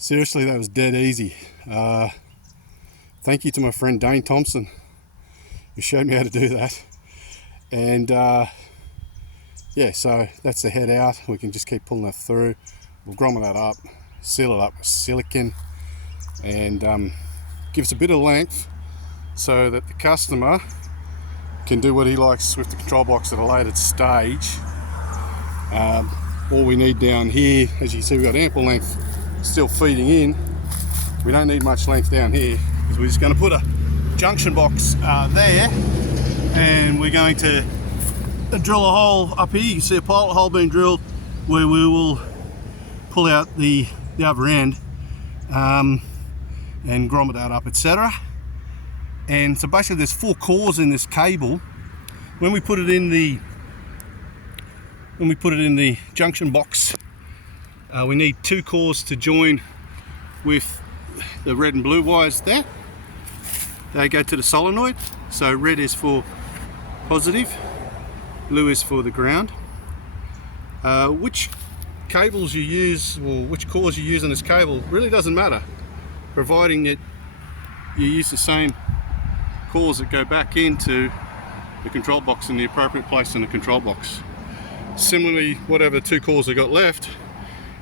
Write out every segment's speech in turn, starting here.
Seriously, that was dead easy. Thank you to my friend Dane Thompson who showed me how to do that. And yeah, so that's the head out. We can just keep pulling that through. We'll grommet that up, seal it up with silicone, and give us a bit of length so that the customer can do what he likes with the control box at a later stage. All we need down here, as you can see, we've got ample length still feeding in. We don't need much length down here because we're just going to put a junction box there, and we're going to drill a hole up here. You can see a pilot hole being drilled where we will pull out the other end and grommet that up, etc. And so basically there's 4 cores in this cable. When we put it in the junction box, we need 2 cores to join with the red and blue wires there. They go to the solenoid, so red is for positive, blue is for the ground. Which cables you use, or which cores you use on this cable, really doesn't matter, providing that you use the same cores that go back into the control box in the appropriate place in the control box. Similarly, whatever 2 cores I got left,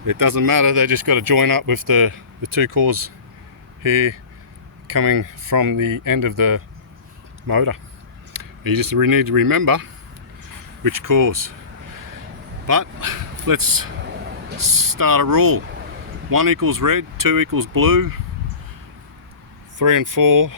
it doesn't matter, they just got to join up with the 2 cores here coming from the end of the motor. You just need to remember which cores. But let's start a rule. 1 equals red, 2 equals blue, 3 and 4